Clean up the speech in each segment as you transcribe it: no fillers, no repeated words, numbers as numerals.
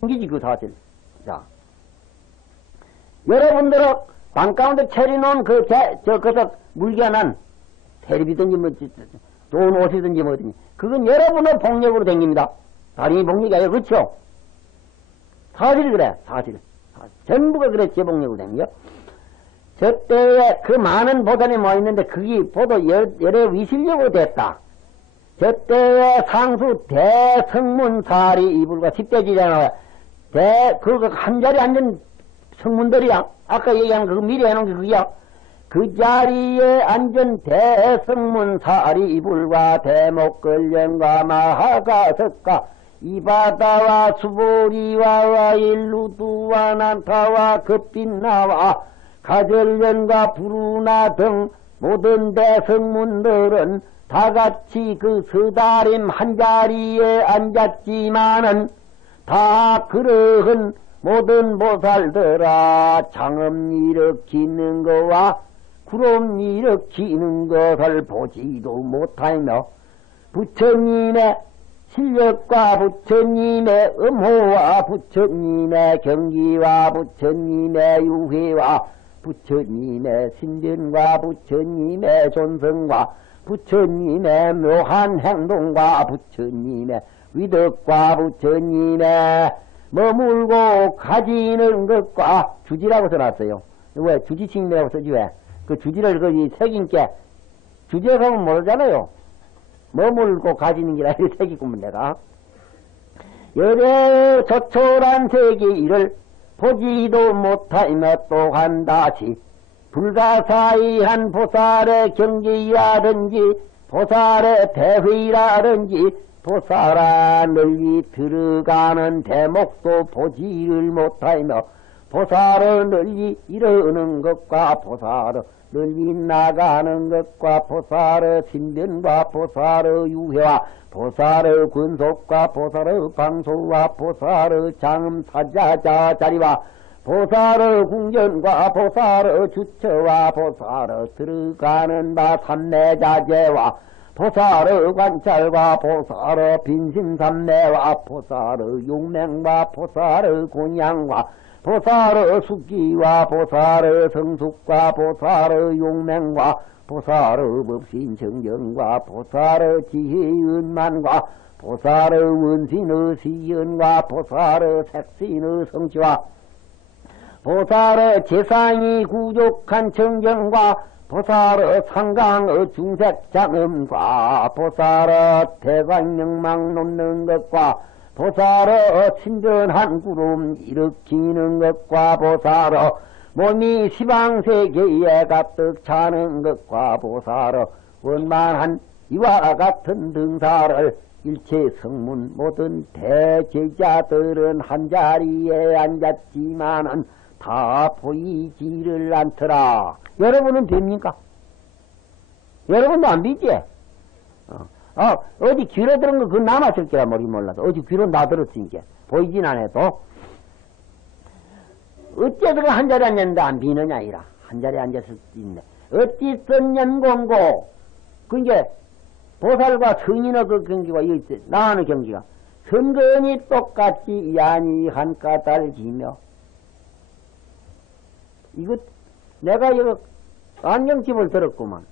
생기지, 그 사실. 자. 여러분들은 방 가운데 차려놓은 그것을 물건은 텔레비든지 뭐, 좋은 옷이든지 뭐든지. 그건 여러분의 복력으로 댕깁니다. 다른 복력이 아니라, 그렇죠? 사실이 그래, 사실. 전부가 그래, 제 복력으로 댕겨. 저 때에 그 많은 보살이 모였는데, 그게 보도 여러 위실력으로 됐다. 저 때에 상수 대성문사리 이불과 10대지잖아요. 그거 한 자리에 앉은 성문들이야. 아까 얘기한 그 미리 해놓은 게 그게야. 그 자리에 앉은 대성문사리 이불과 대목걸련과 마하가석과 이바다와 수보리와 일루두와 난타와 급빛나와 가절련과 부루나 등 모든 대성문들은 다같이 그 서다림 한자리에 앉았지만은 다 그러한 모든 보살들아 장엄 일으키는 거와 구름 일으키는 것을 보지도 못하며 부처님의 실력과 부처님의 음호와 부처님의 경기와 부처님의 유회와 부처님의 신변과 부처님의 존성과 부처님의 묘한 행동과 부처님의 위덕과 부처님의 머물고 가지는 것과 주지라고 써놨어요. 왜? 주지칭이라고 써지 왜? 그 주지를 거기 새긴 게 주지에 가면 모르잖아요. 머물고 가지는 게라 이렇게 새기구만 내가. 여래 저초란 세계 일을 보지도 못하며 또한 다시 불가사의한 보살의 경기라든지 보살의 대회라든지 보살아 널리 들어가는 대목도 보지를 못하며 보살을 널리 이르는 것과 보살을 널리 나가는 것과 보살의 신변과 보살의 유해와 보살의 군속과 보살의 방소와 보살의 장음사자자 자리와 보살의 궁전과 보살의 주처와 보살의 들어가는 바 삼매자재와 보살의 관찰과 보살의 빈신삼매와 보살의 용맹과 보살의 곤양과 보살의 숙기와 보살의 성숙과 보살의 용맹과 보살의 법신정정과 보살의 지혜은만과 보살의 원신의 시연과 보살의 색신의 성취와 보살의 재상이 구족한 청정과 보살의 상강의 중색장음과 보살의 대관명망 놓는 것과 보살의 친전한 구름 일으키는 것과 보살의 몸이 시방세계에 가득 차는 것과 보살의 원만한 이와 같은 등사를 일체 성문 모든 대제자들은 한자리에 앉았지만은 다 보이지를 않더라. 여러분은 됩니까? 여러분도 안 믿지? 어디 귀로 들은 거 그거 남았을 거라 머리 몰라도 어디 귀로 나들었으니까 보이진 않아도 어째서 한 자리에 앉았는데 안 비느냐 이라. 한 자리에 앉았을 수 있네. 어찌 선년공고 그게 보살과 성인의 그 경기가 여기 나하는 경기가 선근이 똑같이 야니 한 까닭이며 이거 내가 이거 안경집을 들었구만.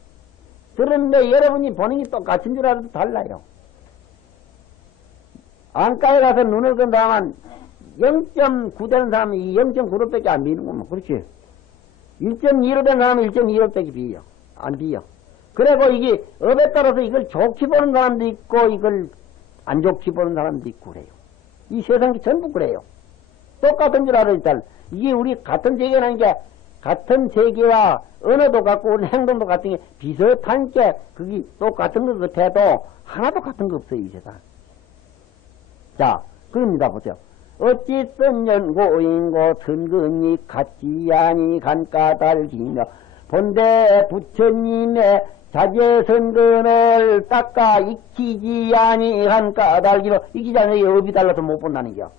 들었는데 여러분이 보는 게 똑같은 줄 알아도 달라요. 안가에 가서 눈을 건다면 0.9 되는 사람은 이 0.9로밖에 안 비는구만. 그렇지? 1.2로 된 사람은 1.2로밖에 비요. 안 비요. 그리고 이게 업에 따라서 이걸 좋게 보는 사람도 있고 이걸 안 좋게 보는 사람도 있고 그래요. 이 세상이 전부 그래요. 똑같은 줄 알아도 일단 이게 우리 같은 세계라는 게 같은 세계와 언어도 같고 우리 행동도 같은 게 비슷한 게 그게 똑같은 것 같아도 하나도 같은 거 없어요 이 세상. 자 그럽니다. 보세요. 어찌 선연고인고 선근이 같지 아니 간 까닭이며 본대 부처님의 자제선근을 닦아 익히지 아니한 까닭이며 익히지 않으면 업이 달라서 못 본다는 겨.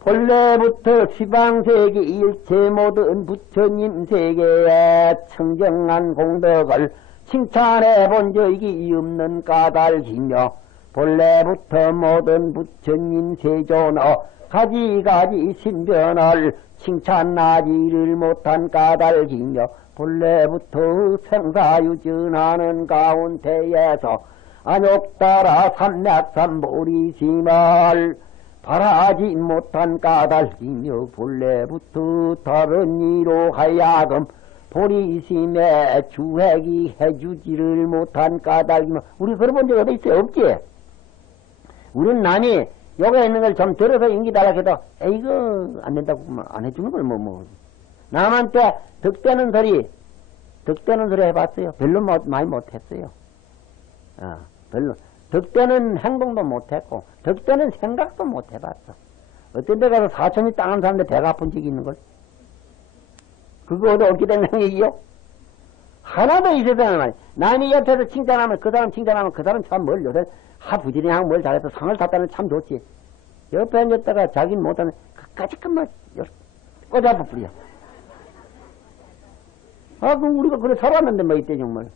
본래부터 시방세계 일체 모든 부처님 세계의 청정한 공덕을 칭찬해 본 적이 없는 까닭이며 본래부터 모든 부처님 세존어 가지가지 신변을 칭찬하지를 못한 까닭이며 본래부터 생사유전하는 가운데에서 안욕따라 삼맥삼보리심을 바라지 못한 까닭이며 본래부터 다른 이로 하여금 보리심에 주획이 해주지를 못한 까닭이며 우리 그런 본 적 어디 있어요? 없지? 우린 남이 요가 있는 걸 좀 들어서 인기달라 해도 에이그 안 된다고 안 해주는 걸 뭐. 남한테 득되는 소리 해봤어요? 별로 많이 못했어요. 별로. 득되는 행동도 못했고 득되는 생각도 못해봤어. 어떤 데 가서 사천이 땅한 사람한테 배가 아픈 적이 있는걸? 그거도 없게 된 얘기요? 하나도 이 세상에 말이야. 남이 옆에서 칭찬하면 그 사람 참 뭘 요새 부지런히 뭘 잘해서 상을 탔다는 참 좋지. 옆에 앉았다가 자기는 못하는 그까짓 것만 꽂아버 뿌려. 그럼 우리가 그래 살았는데 뭐 이때 정말.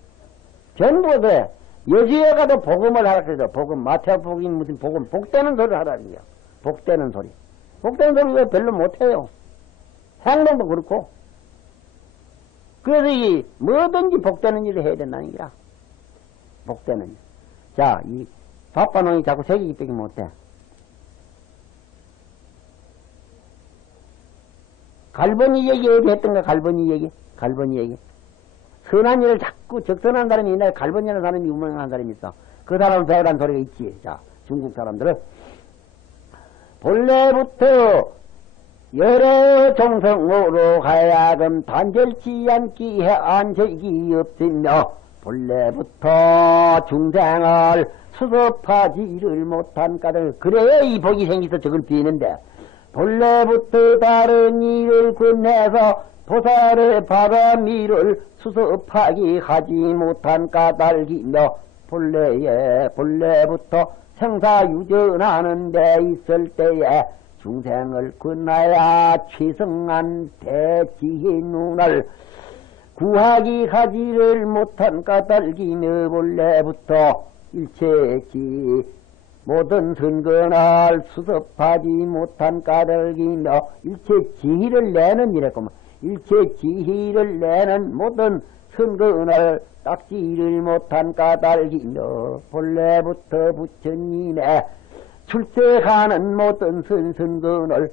전부 그래. 여지에 가도 복음을 하라 그래도 복음, 마태복음 무슨 복음, 복되는 소리를 하라는 거야. 복되는 소리. 복되는 소리 왜 별로 못해요? 행동도 그렇고. 그래서 이 뭐든지 복되는 일을 해야 된다는 거야. 복되는 일. 자, 이 바빠놓으니 자꾸 새기기밖에 못해. 갈보니 얘기 어디 했던가? 갈보니 얘기. 선한 일을 자꾸 적선한 사람이 있나? 갈보니라는 사람이 유명한 사람이 있어. 그 사람은 배우란 소리가 있지. 자, 중국 사람들은 본래부터 여러 정성으로 하여금 단절치 않기 안적이 없으며 본래부터 중생을 수습하지를 못한 까닭. 그래야 이 복이 생기서 저걸 비는데 본래부터 다른 일을 권해서 보살의 바람이를 수습하기 하지 못한 까닭이며 본래부터 생사유전하는 데 있을 때에 중생을 권하야 최성한 대지혜 눈을 구하기 하지를 못한 까닭이며 본래부터 일체지 모든 선근을 수습하지 못한 까닭이며 일체지희를 내는 이랬구만. 일체지희를 내는 모든 선근을 닦지를 못한 까닭이며 본래부터 부처님의 출세하는 모든 선근을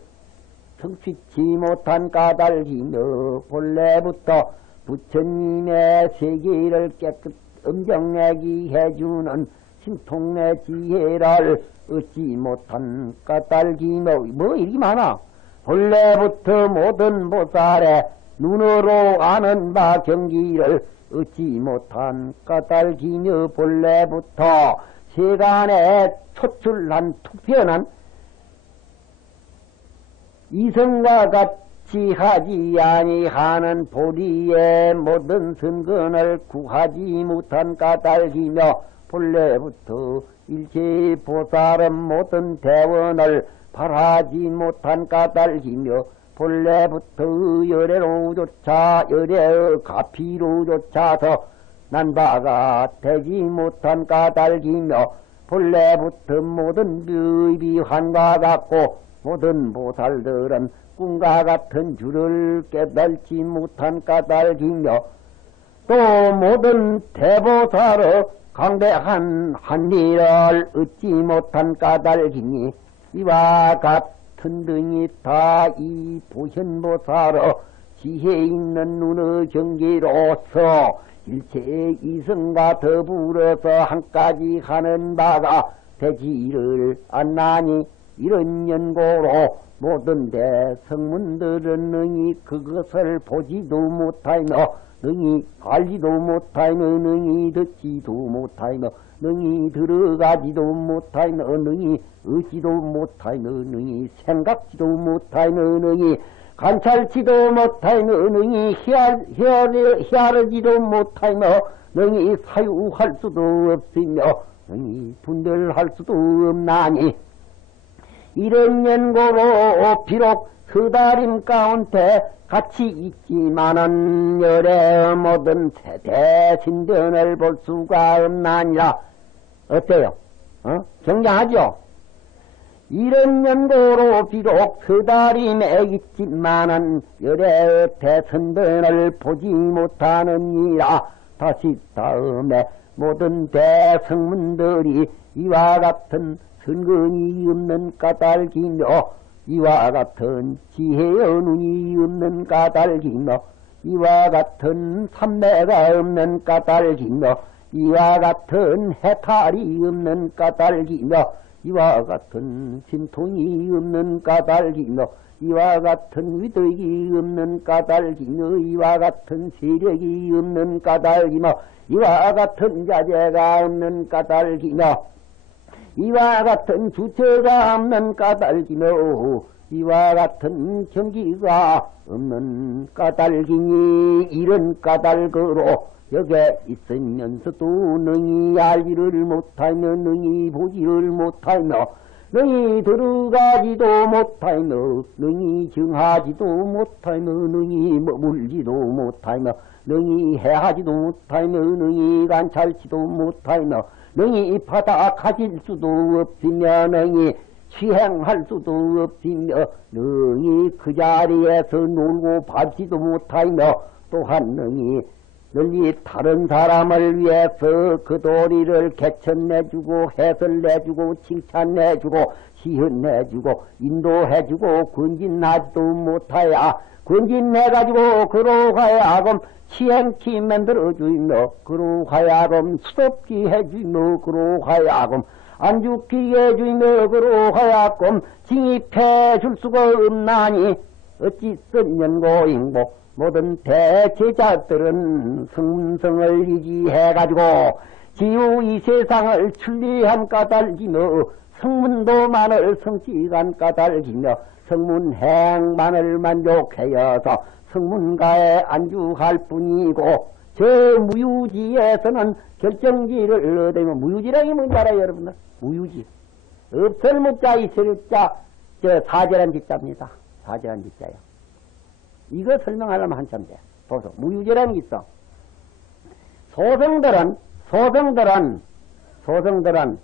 성취치 못한 까닭이며 본래부터 부처님의 세계를 깨끗 엄정하게 해주는 신통의 지혜를 얻지 못한 까닭이며 뭐 이렇게 많아. 본래부터 모든 보살의 눈으로 아는 바 경기를 얻지 못한 까닭이며 본래부터 세간에 초출한 투편한 이성과 같이 하지 아니하는 보리의 모든 선근을 구하지 못한 까닭이며 본래부터 일체 보살은 모든 대원을 바라지 못한 까닭이며 본래부터 열애로조차 열애의 가피로조차서 난바가 되지 못한 까닭이며 본래부터 모든 비비환과 같고 모든 보살들은 꿈과 같은 줄을 깨달지 못한 까닭이며 또 모든 대보살의 강대한 한리를 얻지 못한 까닭이니 이와 같은 등이 다 이 보현보살의 지혜 있는 눈의 경계로서 일체의 이성과 더불어서 한까지 하는 바가 되지를 않나니 이런 연고로 모든 대성문들은 능히 그것을 보지도 못하며 능히 알지도 못하며 능히 듣지도 못하며 능히 들어가지도 못하며 능히 얻지도 못하며 능히 생각지도 못하며 능히 관찰지도 못하며 능히 헤아르지도 못하며 능히 사유할 수도 없으며 능히 분별할 수도 없나니 이런 연고로 비록 그다림 가운데 같이 있지만은 열의 모든 세대 신변을 볼 수가 없나니라. 어때요? 경량하죠? 이런 연고로 비록 서달이 매있지만은 열의 대선변을 보지 못하느니라. 다시 다음에 모든 대성문들이 이와 같은 선근이 없는 까닭이며 이와 같은 지혜의 눈이 없는 까닭이며 이와 같은 삼매가 없는 까닭이며 이와 같은 해탈이 없는 까닭이며 이와 같은 신통이 없는 까닭이며 이와 같은 위덕이 없는 까닭이며 이와 같은 세력이 없는 까닭이며 이와 같은 자제가 없는 까닭이며 이와 같은 주체가 없는 까닭이며 이와 같은 경기가 없는 까닭이니 이런 까닭으로 여기에 있으면서도 능히 알지를 못하며 능히 보지를 못하며 능히 들어가지도 못하며 능히 정하지도 못하며 능히 머물지도 못하며 능히 해하지도 못하며 능히 관찰지도 못하며 능히 바다 가질 수도 없으며 능히 시행할 수도 없으며 능히 그 자리에서 놀고 밟지도 못하며 또한 능히 널리 다른 사람을 위해서 그 도리를 개천내주고 해설내주고 칭찬내주고 시연내주고 인도해주고 권진하지도 못하야 권진해가지고 그로 하여금 시행키 만들어주이며 그로 하여금 수업기 해주이며 그로 하여금 안죽기 해주이며 그로 하여금 징입해 줄 수가 없나니 어찌 썩년고잉고 모든 대제자들은 성성을 유지해가지고 지우 이 세상을 출리한 까닭이며 성문도만을 성취한 까닭이며 성문행만을 만족하여서 성문가에 안주할 뿐이고 저 무유지에서는 결정지를 얻으면 무유지라는 뭔지 알아요 여러분들? 무유지 없을 무자 있을 자 저 사절한 지자입니다. 사절한 지자요. 이거 설명하려면 한참 돼. 보소. 무유지라는 게 있어. 소성들은,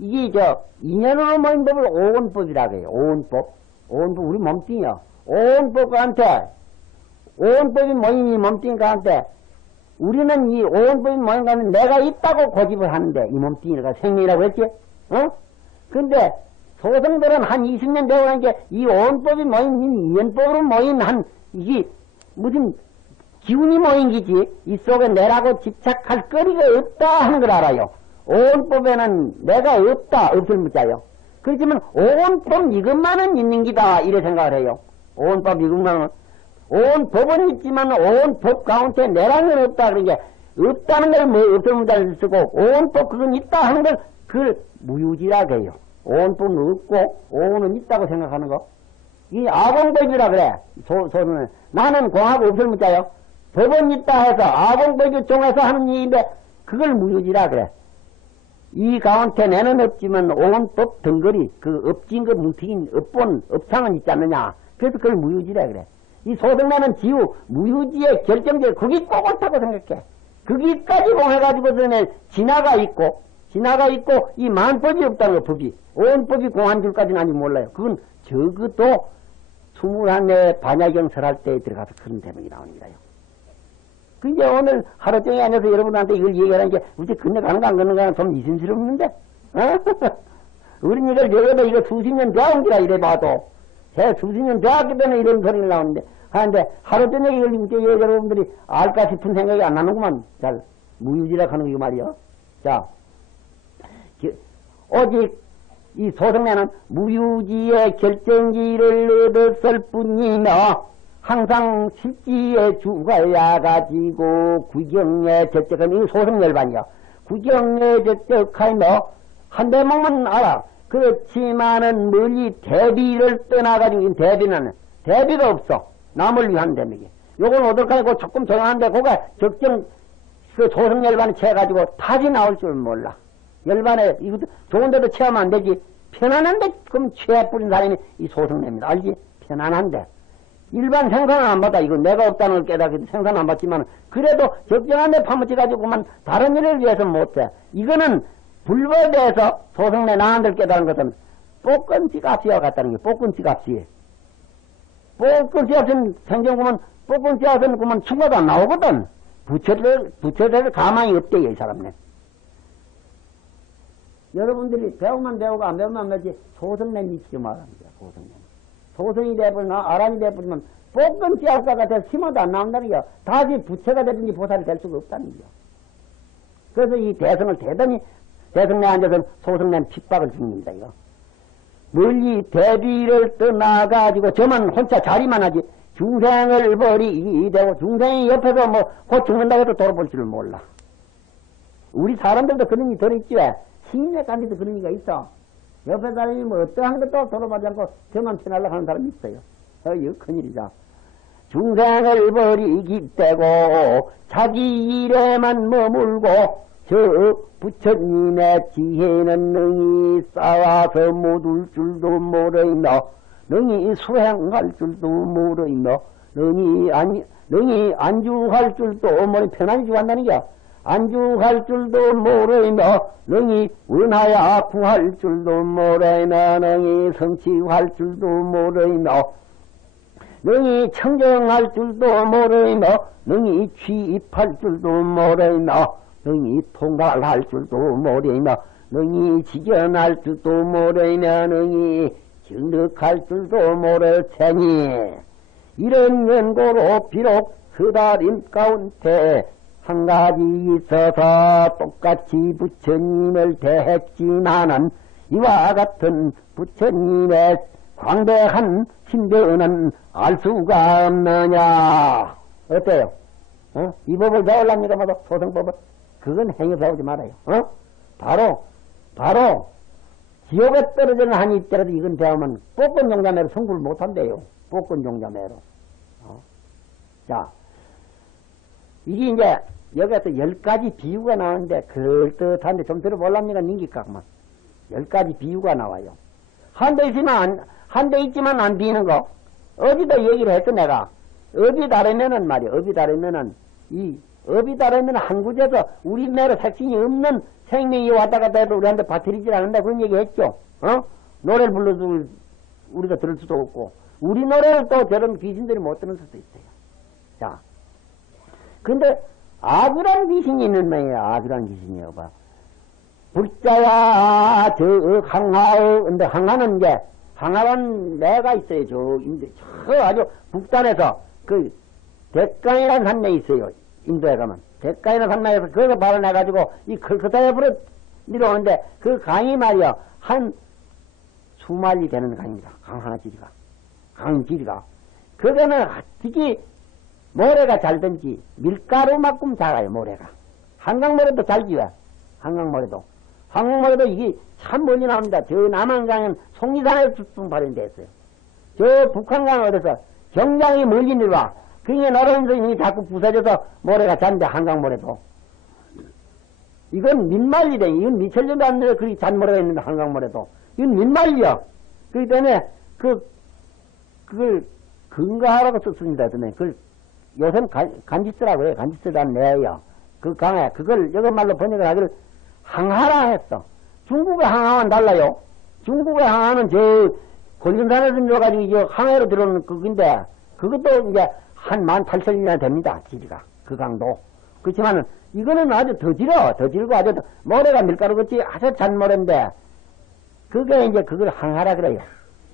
이게 인연으로 모인 법을 오온법이라고 해요. 오온법. 오온법, 우리 몸뚱이요. 오온법한테, 오온법이 모인 이 몸뚱이한테, 우리는 이 오온법이 모인 가는 내가 있다고 고집을 하는데, 이 몸뚱이가 생명이라고 했지? 근데, 소성들은 한 20년 되고 나니까 이 오온법이 모인, 이 인연법으로 모인 이게 무슨 기운이 모인 기지 이 속에 내라고 집착할 거리가 없다 하는 걸 알아요. 오온법에는 내가 없다 없을 무자요. 그렇지만 오온법 이것만은 있는 기다 이래 생각을 해요. 오온법 이것만은 오온법은 있지만 오온법 가운데 내라는 없다 그런 게 없다는 걸 뭐 없을 무자를 쓰고 오온법 그건 있다 하는 걸 그걸 무유지라고 해요. 오온법은 없고 오온은 있다고 생각하는 거. 이 아공법이라 그래. 소는 나는 공하고 없을 문자요. 법은 있다 해서 아공법이 종해서 하는 일인데 그걸 무유지라 그래. 이 가운데 내는 없지만 오온법 덩거리 그 업진 그 뭉튀긴 업본 업상은 있지 않느냐. 그래서 그걸 무유지라 그래. 이 소등나는 지우 무유지의 결정적 거기 꼭 옳다고 생각해. 거기까지 공해가지고서는 진화가 있고 이 만법이 없다는 거 법이. 오온법이 공한 줄까지는 아직 몰라요. 그건 적어도 21내 반야경설 할 때 들어가서 그런 대목이 나옵니다요. 그 이제 오늘 하루 종일 앉아서 여러분한테 이걸 얘기하는 게 우리 건너가는 거 안 건너가는 좀 이심스럽는데, 우린 이걸 여기다 이거 수십 년 되어온기라 이래 봐도, 수십 년 되었기 때문에 이런 소리를 나오는데, 하는데 하루 종일 이걸 이제 여러분들이 알까 싶은 생각이 안 나는구만. 잘, 무유지라 하는 거 말이요. 자, 오직 이 소승내는 무유지의 결정지를 얻었을 뿐이며 항상 실지에 죽어야 가지고 구경에 적적한 이 소승열반이요. 구경에 적적하며 한 대목만 알아. 그렇지만은 멀리 대비를 떠나가지고 대비가 없어. 남을 위한 대목이. 요건 어떨까요? 조금 조용한데 그거 적정 그 소승열반에 채가지고 타지 나올 줄 몰라. 열반에, 이거 좋은데도 체하면 안 되지. 편안한데, 그럼 취해 뿌린 사람이 이 소승내입니다. 알지? 편안한데. 일반 생산은 안 받아. 이거 내가 없다는 걸 깨닫기 생산 안 받지만, 그래도 적정한데 파묻혀가지고만 다른 일을 위해서 못해. 이거는 불법에 대해서 소승내 나한들 깨달은 것은 뽀끈지갑시와 같다는 게 뽀끈지갑시. 뽀끈지갑시는 생전구면 뽀끈지갑시는 구면 충고도 안 나오거든. 부처들 가만히 없대요, 이 사람네. 여러분들이 배우면 배우고 안 배우면 안 배우지 소승내 미치지 말라는 거야, 소승내. 소승이 돼버리면 아란이 돼버리면 뽀끈지갑시와 같아서 심어도 안 나온다는 거야. 다시 부처가 되든지 보살이 될 수가 없다는 거야. 그래서 이 대성을 대단히 대성내 앉아서 소승내는 핍박을 죽는다, 이거. 멀리 대비를 떠나가지고 저만 혼자 자리만 하지 중생을 버리되고 중생이 옆에서 뭐 곧 죽는다고 해도 돌아볼 줄을 몰라. 우리 사람들도 그런 게 들어있지 왜? 시인네까지도 그런 게가 있어. 옆에 사람이 뭐 어떠한 것도 돌아보지 않고 저만 편하려고 하는 사람이 있어요. 이거 큰일이다. 중생을 버리기 때고 자기 일에만 머물고 저 부처님의 지혜는 능히 쌓아서 못올 줄도 모르이며 능히 수행할 줄도 모르이며 능히 안주할 줄도 모르 편안히 주한다는 게 안주할 줄도 모르이며 능히 은하야 구할 줄도 모르이며 능히 성취할 줄도 모르이며 능히 청정할 줄도 모르이며 능히 취입할 줄도 모르이며 능히 통달할 줄도 모르이며 능히 지견할 줄도 모르이며 능히 증득할 줄도 모르체니 이런 연고로 비록 그달임 가운데 한 가지 있어서 똑같이 부처님을 대했지만은 이와 같은 부처님의 광대한 신변은 알 수가 없느냐. 어때요? 이 법을 배우려니까 뭐도 소승법을 그건 행위 배우지 말아요. 바로 지옥에 떨어지는 한이 있더라도 이건 배우면 복권 종자매로 성불 못한대요. 복권 종자매로. 자, 이게 이제 여기서 10가지 비유가 나오는데 그럴듯한데 좀 들어볼랍니까? nin기깍만 10가지 비유가 나와요. 한 대 있지만 안 비는 거. 어디다 얘기를 했어 내가. 업이 다르면은 말이야. 업이 다르면은 업이 다르면 한 구조에서 우리나라 색신이 없는 생명이 왔다 갔다 해도 우리한테 받들이질 않는다. 그런 얘기 했죠. 노래를 불러도 우리가 들을 수도 없고, 우리 노래를 또 저런 귀신들이 못 들을 수도 있어요. 자. 근데, 악이란 귀신이 있는 모양이야. 악이란 귀신이요. 봐. 불자야, 근데 항하는 이제, 항하란 내가 있어요. 저 아주 북단에서, 대강이라는 산맥 있어요. 인도에 가면. 대가이나 산맥에서 거기서 발언해가지고 이 걸크타협으로 내려오는데 그 강이 말이야 한 수마리 되는 강입니다. 강 하나 지리가. 강 지리가. 그거는 특히 모래가 잘든지 밀가루만큼 작아요. 모래가. 한강모래도 잘 지어요. 한강모래도. 한강모래도 이게 참 멀리 나옵니다. 저 남한강은 속리산에서 발현돼 있어요. 저 북한강은 어디서 경장이 멀리 내려와. 그게 나라면서 이미 자꾸 부서져서 모래가 잔데 한강모래도. 이건 민말리래. 이건 미철년도 안 되게 그리 잔모래가 있는데 한강모래도. 이건 민말리야. 그렇기 때문에 그걸 근거하라고 썼습니다. 그걸 요새는 간지스라고 해요. 간지스라는 내요. 그 강에 그걸 여기 말로 번역을 하기를 항하라 했어. 중국의 항하와는 달라요. 중국의 항하는 저 권륜산에서 내려가지고 이 항해로 들어오는 그건데 그것도 이제 한 18,000년이나 됩니다. 지리가. 그 강도. 그렇지만은, 이거는 아주 더 질고 아주 모래가 밀가루 같이 아주 잔모래인데, 그게 이제 그걸 항하라 그래요.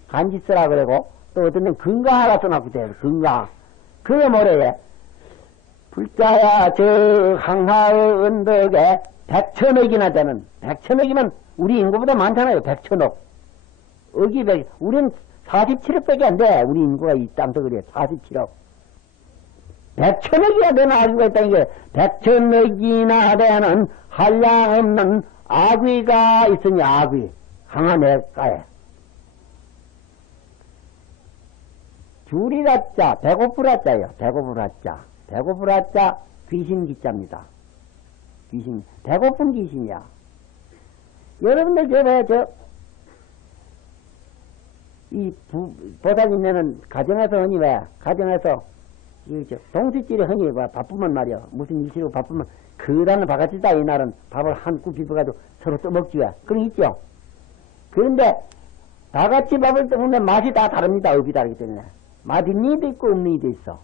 간지스라 그러고, 또 어떤 데는 근가하라 써놨고 돼요. 근가. 그 모래에, 불자야, 저 항하의 언덕에 100,000억이나 되는, 100,000억이면 우리 인구보다 많잖아요. 100,000억. 억이 100, 우린 47억밖에 안 돼. 우리 인구가 이 땅도 그래. 47억. 100,000억이나 되는 아귀가 있다는 게 100,000억이나 되는 한량없는 아귀가 있으니 아귀 강한 애가에 줄이라자 배고프라자예요. 배고프라자 귀신 기자입니다. 귀신 배고픈 귀신이야. 여러분들 이 보살님네는 가정에서 하니 왜 가정에서 동시질이 흔히 바쁘면 말이야. 무슨 일시로 바쁘면 그다는 바가지다 이날은 밥을 한 꾸 비벼가지고 서로 떠먹지 왜. 그런 있죠. 그런데 다같이 밥을 떠먹는데 맛이 다 다릅니다. 업이 다르기 때문에. 맛있는 이도 있고 없는 이도 있어.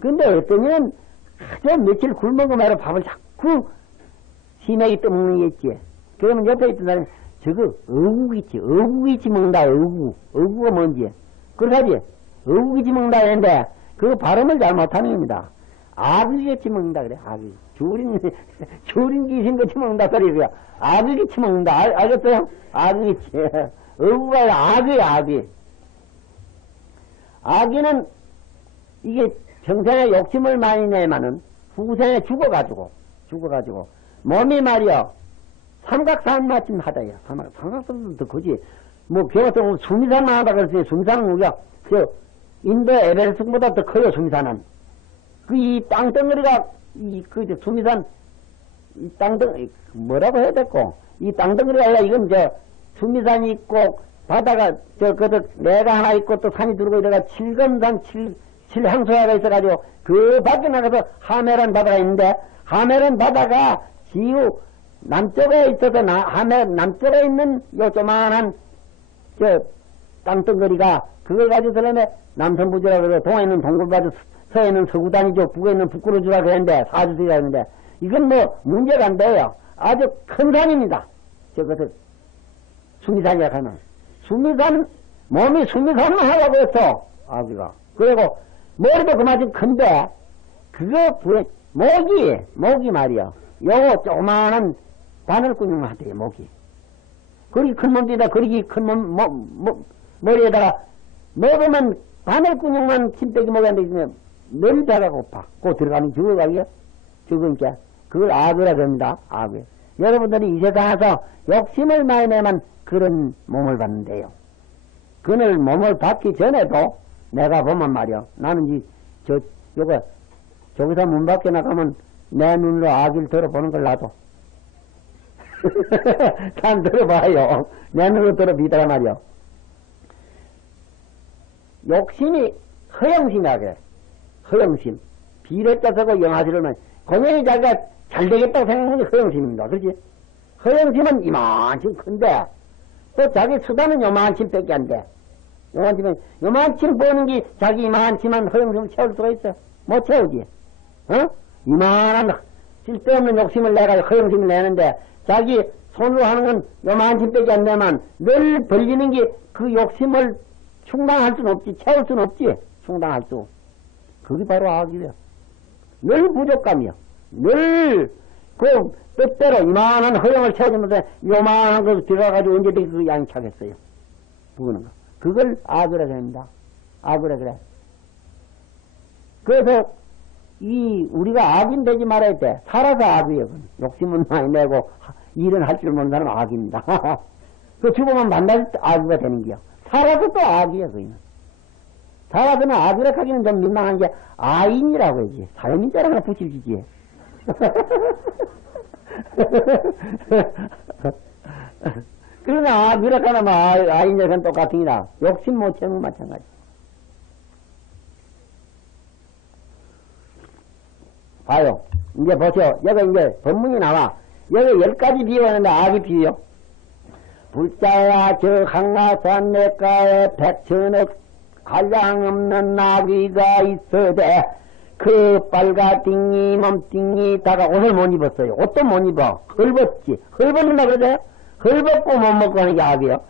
근데 어떤 이는 아주 며칠 굶어고 말고 밥을 자꾸 심하게 떠먹는 게 있지. 그러면 옆에 있던 사람이 저거 어국이지. 어국이지 먹는다. 어국. 어국가 뭔지. 그러지. 어국이지 먹는다 했는데 그 발음을 잘못하는 겁니다. 아귀같이 먹는다 그래. 아귀. 줄인 귀신같이 먹는다 소리고요. 아귀같이 먹는다. 알겠어요? 아귀같이. 어구가 아귀야, 아귀. 아귀는 이게 평생에 욕심을 많이 내면은 후생에 죽어가지고 몸이 말이야 삼각산 마침 하다야. 삼각산은 더 크지. 뭐 경화성 수미산만 하다 그랬어요. 수미산은 우리가 저 인도 에베레스트보다 더 커요. 수미산은. 그 이 땅덩어리가 그 수미산 이 땅덩 뭐라고 해야 될까? 이 땅덩어리가 아니라 이건 저 수미산이 있고 바다가 그것도 내가 하나 있고 또 산이 들고 이래가 칠검산 칠향소야가 있어가지고 그 밖에 나가서 하메란 바다가 있는데 하메란 바다가 지우 남쪽에 있어서 하메 남쪽에 있는 요 조만한 저 땅덩어리가 그걸 가지고 그러면 남선부주라 그러고 동에 있는 동굴바주 서에 있는 서구단이죠. 북에 있는 북구르주라 그랬는데 사주들이라 했는데 이건 뭐 문제가 안 돼요. 아주 큰 산입니다. 저것을 수미산이라 하면 수미산 몸이 수미산을 하려고 했어. 아기가. 그리고 머리도 그만큼 큰데 그거 목이 말이야. 요거 조그마한 바늘구녕만 하대요. 목이. 그렇게 큰 몸띠다. 그렇게 큰 머리에다가 먹으면 바늘구녕만 침대기 먹었는데 늘 배가 고파. 그 들어가는 죽어가기야. 죽으니까 그걸 악이라 그럽니다. 악이. 여러분들이 이 세상에서 욕심을 많이 내면 그런 몸을 받는데요. 그늘 몸을 받기 전에도 내가 보면 말이야. 나는 요거 저기서 문 밖에 나가면 내 눈으로 악을 들어보는 걸 놔도. 단 들어봐요. 내 눈으로 들어비다가 말이야. 욕심이 허영심이라 그래. 허영심. 비례자 쓰고 영하시를 면 공연히 자기가 잘 되겠다고 생각하는 게 허영심입니다. 그렇지? 허영심은 이만큼 큰데 또 자기 수단은 요만큼 밖에 안 돼. 요만큼 버는 게 자기 이만큼만 허영심을 채울 수가 있어. 못 채우지. 어? 이만한 쓸데없는 욕심을 내가 허영심을 내는데 자기 손으로 하는 건 요만큼 밖에 안 되면 늘 벌리는 게 그 욕심을 충당할 수는 없지. 채울 수는 없지. 충당할 수. 그게 바로 악이야. 늘 부족감이야. 늘 그 뜻대로 이만한 허영을 채워주면서 요만한 거 들어가가지고 언제든지 그 양이 차겠어요. 부는 거. 그걸 악이라 합니다. 악이라 그래. 그래서 우리가 악인 되지 말아야 돼. 살아서 악이에요. 욕심은 많이 내고 일은 할 줄 모르는 사람은 악입니다. 그 죽으면 만날 때 악이가 되는 거야. 살아서 또 악이야, 그는. 살아서는 악이라 하기는 좀 민망한 게 아인이라고 해야지. 사람인 줄 하나 붙일지지. 그러나 악이라 하면 아인이랑 똑같으니라. 욕심 못 채우는 건 마찬가지. 봐요. 이제 보세요. 여기 이제 법문이 나와. 여기 10가지 비유하는데 악이 비유요. 불자야 저 항나산 내가에 백천억 한량 없는 나귀가 있어대 그 빨가띵이 몸띵이 다가 옷을 못 입었어요. 옷도 못 입어. 헐벗지. 헐벗는다 그러죠? 헐벗고 못 먹고 하는 게 악이에요.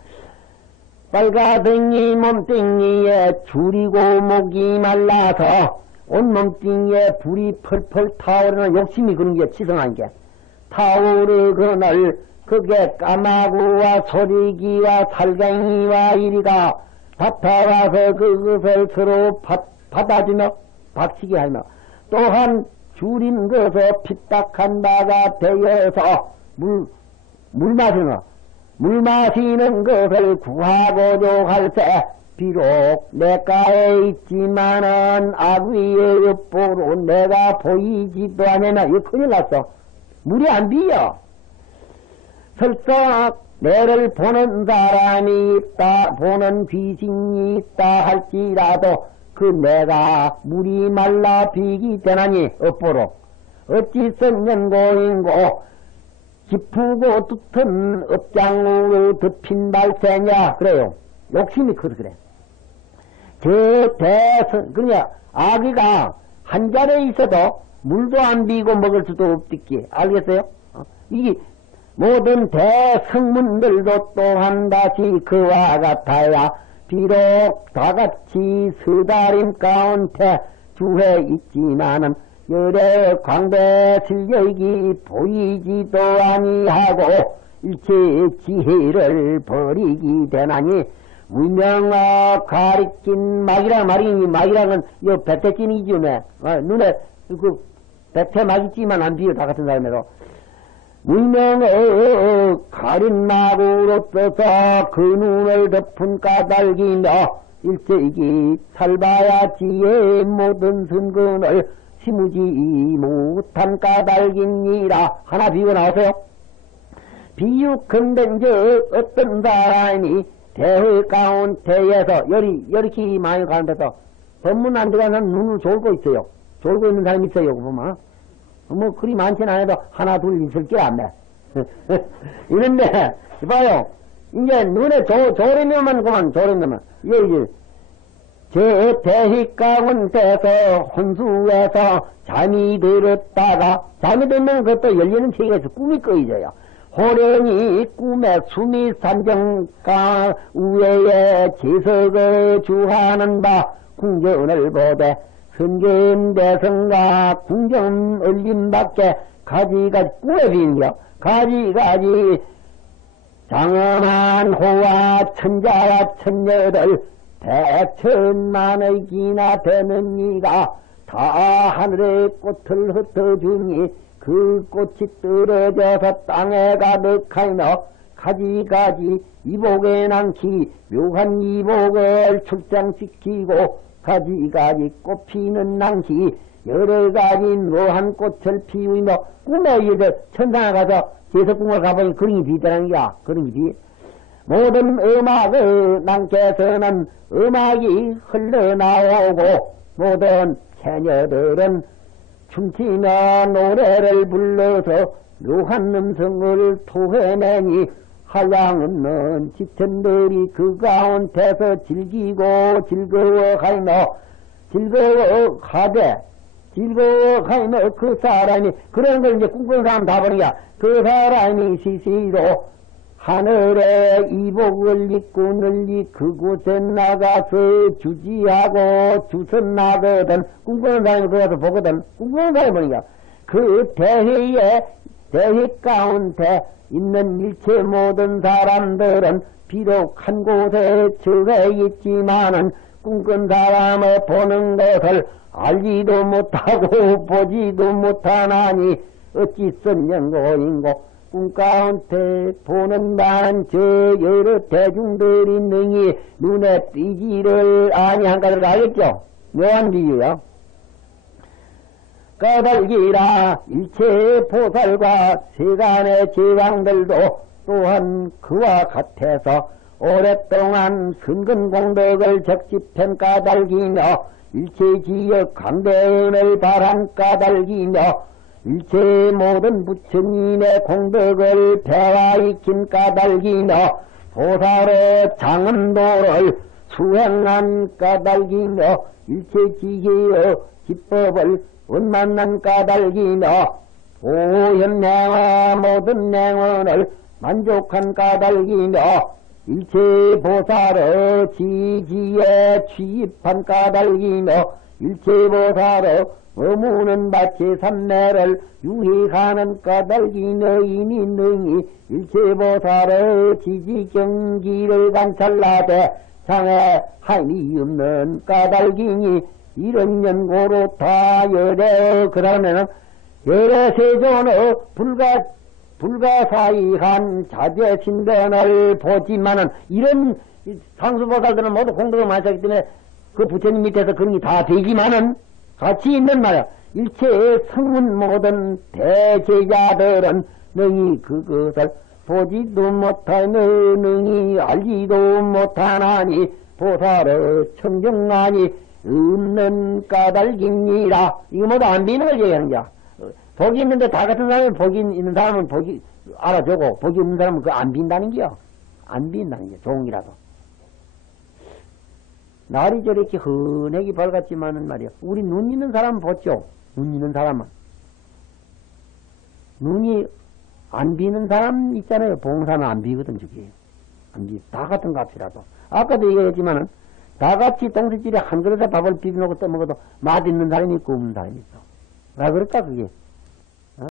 빨가띵이 몸띵이에 줄이고 목이 말라서 온몸띵에 불이 펄펄 타오르는 욕심이 그런 게 치성한 게 타오르거늘 그게 까마귀와 소리기와 살갱이와 이리가 밭아와서 그것을 서로 받아주며 박치게 하며 또한 줄인 것을 피딱한 바가 되어서 물 마시는 것을 구하고자 할세 비록 내가에 있지만은 악위의 엿보로 내가 보이지도 않으면 이거 큰일 났어. 물이 안 비어. 설사 내를 보는 사람이 있다, 보는 귀신이 있다 할지라도 그 내가 물이 말라 비기 되나니 업보로 어찌 선년고인고 깊고 뚜튼 업장으로 덮인 발세냐 그래요. 욕심이 커서 그래. 저 대선 그냥 아기가 한 자리에 있어도 물도 안 비고 먹을 수도 없겠기 알겠어요? 이게 모든 대성문들도 또한 다시 그와 같아야 비록 다같이 서다림 가운데 주해 있지만은 여러 광대 실력이 보이지도 아니하고 일체 지혜를 버리기 되나니 무명아 가리킨 막이란 말이니 막이란은 요 배태찐이죠. 눈에 그 배태 막이 찌만 안 비어 다 같은 사람이로 문명의 가린 막으로 떠서 그 눈을 덮은 까닭이며 일제이기 살바야 지혜의 모든 선근을 심우지 못한 까닭이니라. 하나 비고 나오세요. 비유컨대 어떤 사람이 대회 가운데에서 열이 많이 가운데서 법문 안 들어가는 눈을 졸고 있어요. 졸고 있는 사람이 있어요. 보면 뭐 그리 많지는 않아도 하나 둘 있을 게 안 돼. 이런데 봐요. 이제 눈에 졸으면만 그만 졸으면 이게 제 대희 가운데서 혼수에서 잠이 들었다가 잠이 들면 그것도 열리는 체계에서 꿈이 꺼져요. 호련히 꿈에 수미 산정가 우회에 지석을 주하는 바 궁전을 보되 선견대성과 궁전 얼림밖에 가지가지 꿈에 비는겨 가지가지 장엄한 호와 천자와 천녀들 대천만의 기나 되는 이가 다 하늘의 꽃을 흩어주니 그 꽃이 떨어져서 땅에 가득하여 가지가지 이복에 남기 묘한 이복을 출장시키고 가지가지 꽃피는 낭시 여러가지 묘한 꽃을 피우며 꿈에 이제 천상에 가서 제석궁을 가보니 그림이 비더라는 거야. 그림이 비. 모든 음악의 남께서는 음악이 흘러나오고 모든 처녀들은 춤추며 노래를 불러서 묘한 음성을 토해내니 한량없는 지천들이 그 가운데서 즐기고 즐거워하며 즐거워하며 그 사람이 그런 걸 이제 꿈꾸는 사람 다 보니까 그 사람이 시시로 하늘에 이복을 입고 널리 그곳에 나가서 주지하고 주선 나거든. 꿈꾸는 사람이 거기서 보거든. 꿈꾸는 사람이 보니까 그 대회 가운데 있는 일체 모든 사람들은 비록 한 곳에 처해 있지만은 꿈꾼 사람을 보는 것을 알지도 못하고 보지도 못하나니 어찌 선영고인고 꿈 가운데 보는 많은 저 여러 대중들이 능히 눈에 띄지를 아니한가를 알겠죠? 묘한 비유요. 까닭이라 일체의 보살과 세간의 제왕들도 또한 그와 같아서 오랫동안 선근공덕을 적집한 까닭이며 일체 지역 강대은을 바란 까닭이며 일체의 모든 부처님의 공덕을 배화익힌 까닭이며 보살의 장언도를 수행한 까닭이며 일체 지혜의 기법을 원만한 까닭이며 오현냉화 모든 냉원을 만족한 까닭이며 일체 보살의 지지에 취입한 까닭이며 일체 보살의 어무는 마치 삼매를 유익하는 까닭이며 이니 능히 일체 보살의 지지 경기를 관찰하되 상해 한이 없는 까닭이니 이런 연고로 다 여러 그러면은 여러 세존의 불가사의한 자제신변을 보지만은 이런 상수보살들은 모두 공덕을 많이 했기 때문에 그 부처님 밑에서 그런 게 다 되지만은 같이 있는 말이야. 일체의 성문 모든 대제자들은 능히 그것을 보지도 못하며 능히 알지도 못하나니 보살의 청정만이 없는 까닭이니라. 이거 모두 안 비는 걸 얘기하는 거야. 복이 있는데 다 같은 사람이 복이 있는 사람은 복이 알아주고 복이 없는 사람은 그거 안 빈다는 거야. 안 빈다는 거야. 종이라도. 날이 저렇게 흔하게 밝았지만은 말이야. 우리 눈 있는 사람은 보죠. 눈 있는 사람은. 눈이 안 비는 사람 있잖아요. 봉사는 안 비거든, 저기. 안 비. 다 같은 값이라도. 아까도 얘기했지만은, 다 같이 동시질에 한 그릇에 밥을 비벼놓고 떠먹어도 맛있는 사람이 있고 없는 사람이 있어. 왜 그럴까, 그게?